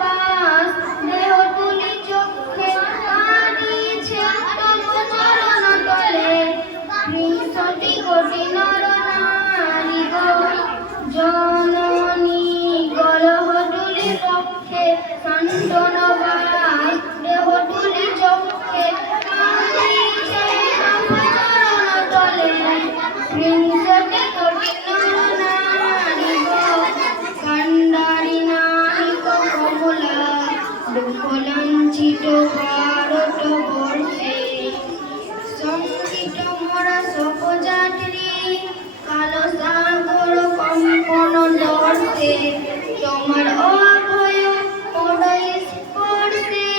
বাস দেহ তুলি চক্ষে আনিছে তবু চরণ তলে ৩০ কোটি নর নারী গো জননী গলহ তুলি পক্ষে সান্ত্বন বাস দেহ তুলি চক্ষে আনিছে তবু চরণ তলে ৩০ কোটি নর নারী গো কান্ডারি নায়িক কমলা দুঃখলাঞ্ছিত ভারতবর্ষে সংগীত মরা শোকযাত্রী কালো সাগর কম্পন দর্শে তোমার অভয় পদয় স্পর্শে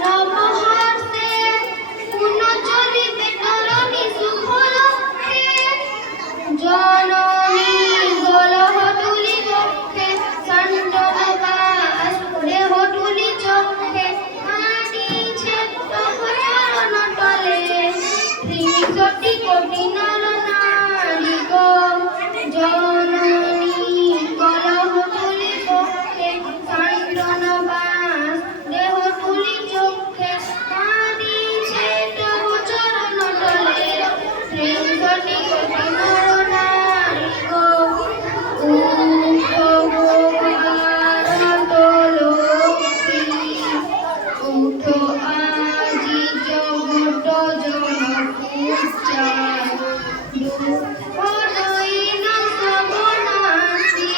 নবহর্ষে পুনঃ চলিবে তরণী শুভলক্ষে জননী গলহ তুলি পক্ষে সান্ত্বন বাস দেহ তুলি চক্ষে আনিছে তবু চরণ তলে ৩০ কোটি নর নারী গো জননী গলহ তুলি পক্ষে সান্ত্বন বাস দেহ তুলি চক্ষে আনিছে তবু চরণ তলে ৩০ কোটি নর নারী গো উঠ গো ভারত লক্ষ্মী উঠ আজি জগত জনপূজ্যায় দুঃখ দৈন সর্বনাশী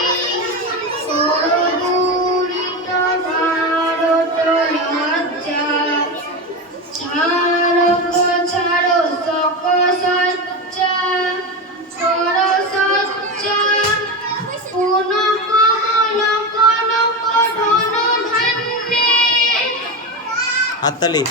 কর দূরিত ভারত লজ্জা ছাড়ক ছাড়ো শোক সজ্জা কর সজ্জা পুনঃ কমল কনক ধন ধান্যে হাততালি।